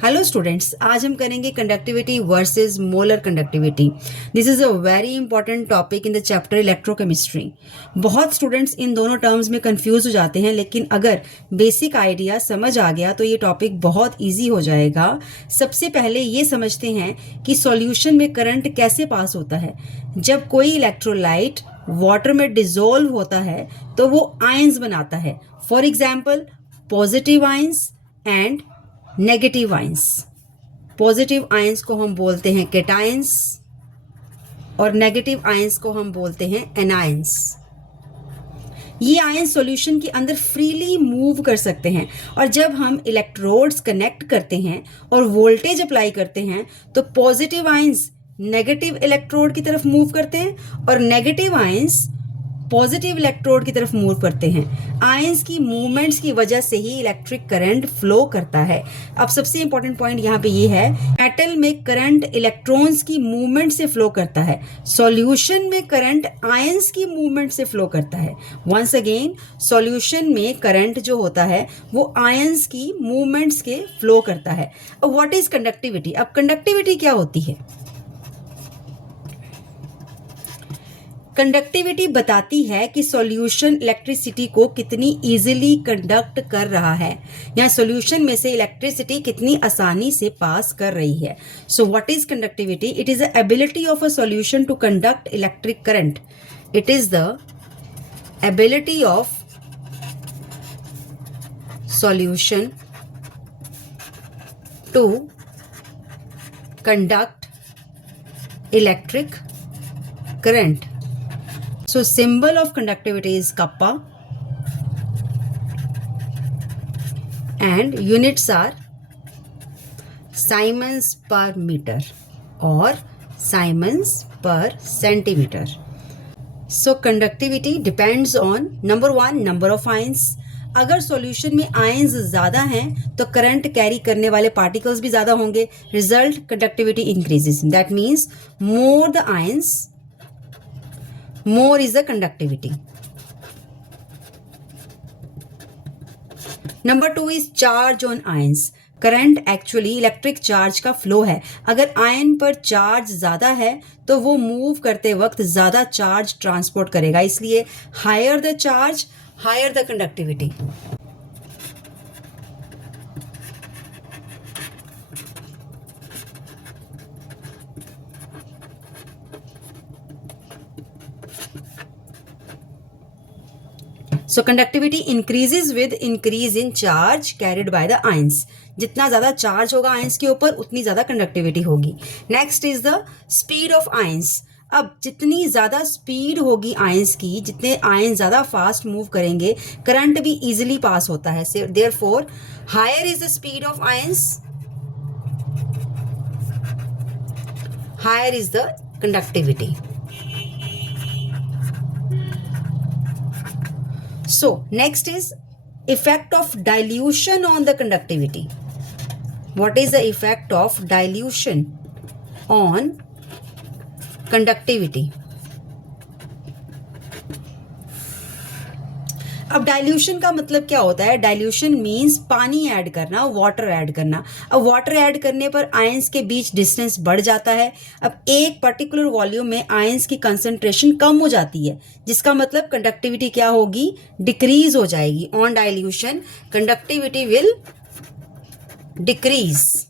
Hello students, आज हम करेंगे conductivity versus molar conductivity. This is a very important topic in the chapter electrochemistry. बहुत students in दोनों terms में confuse हो जाते हैं, लेकिन अगर बेसिक आइडिया समझ आ गया तो ये टॉपिक बहुत इजी हो जाएगा। सबसे पहले ये समझते हैं कि सॉल्यूशन में करंट कैसे पास होता है। जब कोई इलेक्ट्रोलाइट वाटर में डिजोल्व होता है तो वो आयंस बनाता है। For example, positive ions and negative ions. Positive ions को हम बोलते हैं कैटायंस और नेगेटिव आयंस को हम बोलते हैं एनायंस। ये आयंस सॉल्यूशन के अंदर फ्रीली मूव कर सकते हैं, और जब हम इलेक्ट्रोड्स कनेक्ट करते हैं और वोल्टेज अप्लाई करते हैं तो पॉजिटिव आयंस नेगेटिव इलेक्ट्रोड की तरफ मूव करते हैं और नेगेटिव आयंस पॉजिटिव इलेक्ट्रोड की तरफ मूव करते हैं। आयंस की मूवमेंट्स की वजह से ही इलेक्ट्रिक करंट फ्लो करता है। अब सबसे इंपॉर्टेंट पॉइंट यहाँ पे ये है, मेटल में करंट इलेक्ट्रॉन्स की मूवमेंट से फ्लो करता है, सॉल्यूशन में करंट आयंस की मूवमेंट से फ्लो करता है। वंस अगेन, सॉल्यूशन में करंट जो होता है वो आयंस की मूवमेंट्स के फ्लो करता है। अब व्हाट इज कंडक्टिविटी? अब कंडक्टिविटी क्या होती है? कंडक्टिविटी बताती है कि सॉल्यूशन इलेक्ट्रिसिटी को कितनी इजीली कंडक्ट कर रहा है, या सॉल्यूशन में से इलेक्ट्रिसिटी कितनी आसानी से पास कर रही है। So what is conductivity? It is the ability of a solution to conduct electric current. It is the ability of solution to conduct electric current. So symbol of conductivity is kappa and units are Siemens per meter or Siemens per centimeter. So conductivity depends on number one, number of ions. अगर solution में ions ज़्यादा हैं तो current carry करने वाले particles भी ज़्यादा होंगे। Result, conductivity increases. That means more the ions, more is the conductivity. Number 2 is charge on ions. Current actually electric charge का फ्लो है। अगर आयन पर चार्ज ज़्यादा है तो वो मूव करते वक्त ज़्यादा चार्ज ट्रांसपोर्ट करेगा, इसलिए higher the charge higher the conductivity. So conductivity increases with increase in charge carried by the ions. जितना ज़्यादा चार्ज होगा आयंस के ऊपर उतनी ज़्यादा कंडक्टिविटी होगी। Next is the speed of ions. अब जितनी ज़्यादा स्पीड होगी आयंस की, जितने आयंस ज़्यादा फास्ट मूव करेंगे, करंट भी इजीली पास होता है। Therefore higher is the speed of ions, higher is the conductivity. So next is effect of dilution on the conductivity. What is the effect of dilution on conductivity? अब dilution का मतलब क्या होता है? Dilution means पानी add करना, water add करना। अब वाटर ऐड करने पर आयंस के बीच डिस्टेंस बढ़ जाता है। अब एक पर्टिकुलर वॉल्यूम में आयंस की कंसंट्रेशन कम हो जाती है, जिसका मतलब कंडक्टिविटी क्या होगी? डिक्रीज हो जाएगी। On dilution conductivity will decrease.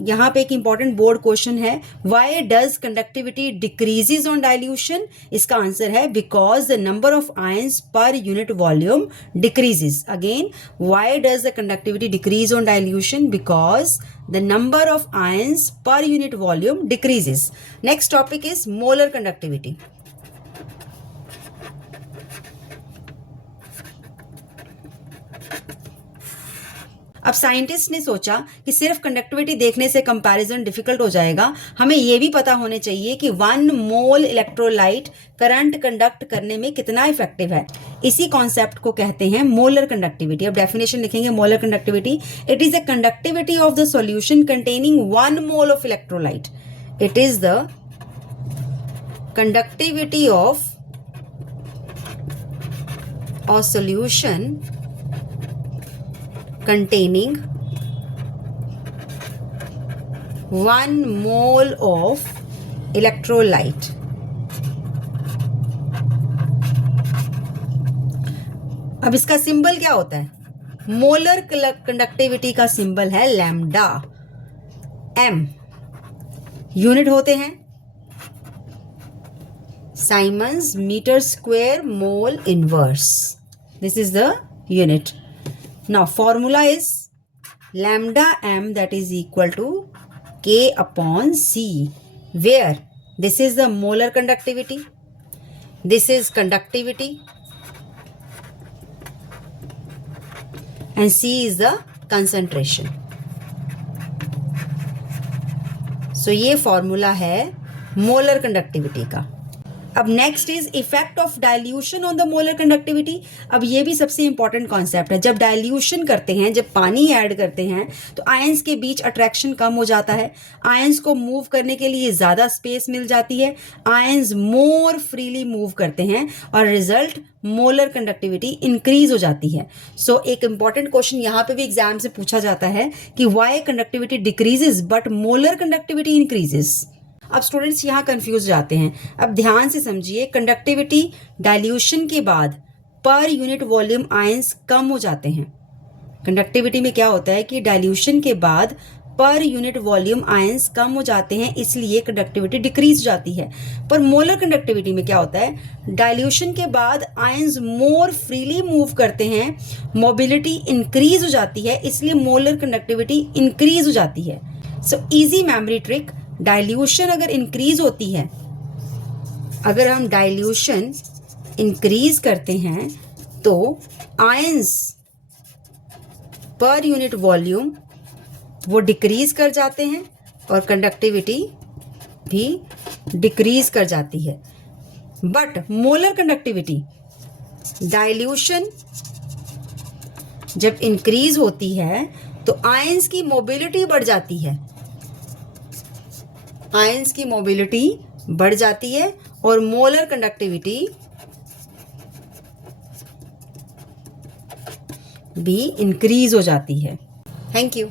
यहाँ पे एक इंपॉर्टेंट बोर्ड क्वेश्चन है, why does conductivity decreases on dilution? इसका आंसर है because the number of ions per unit volume decreases. Again, why does the conductivity decrease on dilution? Because the number of ions per unit volume decreases. Next topic is molar conductivity. अब scientist ने सोचा कि सिर्फ conductivity देखने से comparison difficult हो जाएगा, हमें यह भी पता होने चाहिए कि 1 मोल इलेक्ट्रोलाइट करंट कंडक्ट करने में कितना इफेक्टिव है। इसी कॉन्सेप्ट को कहते हैं मोलर कंडक्टिविटी। अब डेफिनेशन लिखेंगे molar conductivity. It is the conductivity of the solution containing 1 mole of electrolyte. It is the conductivity of a solution containing 1 mole of electrolyte. अब इसका सिंबल क्या होता है? मोलर कंडक्टिविटी का सिंबल है lambda. m unit होते हैं siemens metre square mole inverse. This is the unit. Now formula is lambda m that is equal to K upon C, where this is the molar conductivity, this is conductivity, and C is the concentration. So ये formula है molar conductivity का. अब next is effect of dilution on the molar conductivity. अब ये भी सबसे important concept है. जब डाइल्यूशन करते हैं, जब पानी ऐड करते हैं, तो आयंस के बीच अट्रैक्शन कम हो जाता है. आयंस को मूव करने के लिए ज़्यादा स्पेस मिल जाती है. आयंस मोर फ्रीली मूव करते हैं और रिजल्ट मोलर कंडक्टिविटी इंक्रीज हो जाती है. सो एक इंपॉर्टेंट क्वेश्चन यहाँ पे भी एग्जाम से पूछा जाता है कि why conductivity decreases but molar conductivity increases. अब स्टूडेंट्स यहाँ कंफ्यूज जाते हैं. अब ध्यान से समझिए, कंडक्टिविटी डाइल्यूशन के बाद पर यूनिट वॉल्यूम आयंस कम हो जाते हैं. कंडक्टिविटी में क्या होता है कि डाइल्यूशन के बाद पर यूनिट वॉल्यूम आयंस कम हो जाते हैं, इसलिए कंडक्टिविटी डिक्रीज हो जाती है. पर मोलर कंडक्टिविटी में क्या होता है? डाइल्यूशन के बाद आयंस मोर फ्रीली मूव करते हैं, मोबिलिटी इंक्रीज हो जाती है, इसलिए मोलर कंडक्टिविटी इंक्रीज हो जाती है. So easy memory trick, dilution अगर इंक्रीज होती है, अगर हम डाइल्यूशन इंक्रीज करते हैं तो आयंस पर यूनिट वॉल्यूम वो डिक्रीज कर जाते हैं और कंडक्टिविटी भी डिक्रीज कर जाती है. बट मोलर कंडक्टिविटी, डाइल्यूशन जब इंक्रीज होती है तो आयंस की मोबिलिटी बढ़ जाती है. आयंस की मोबिलिटी बढ़ जाती है और मोलर कंडक्टिविटी भी इंक्रीज हो जाती है. Thank you.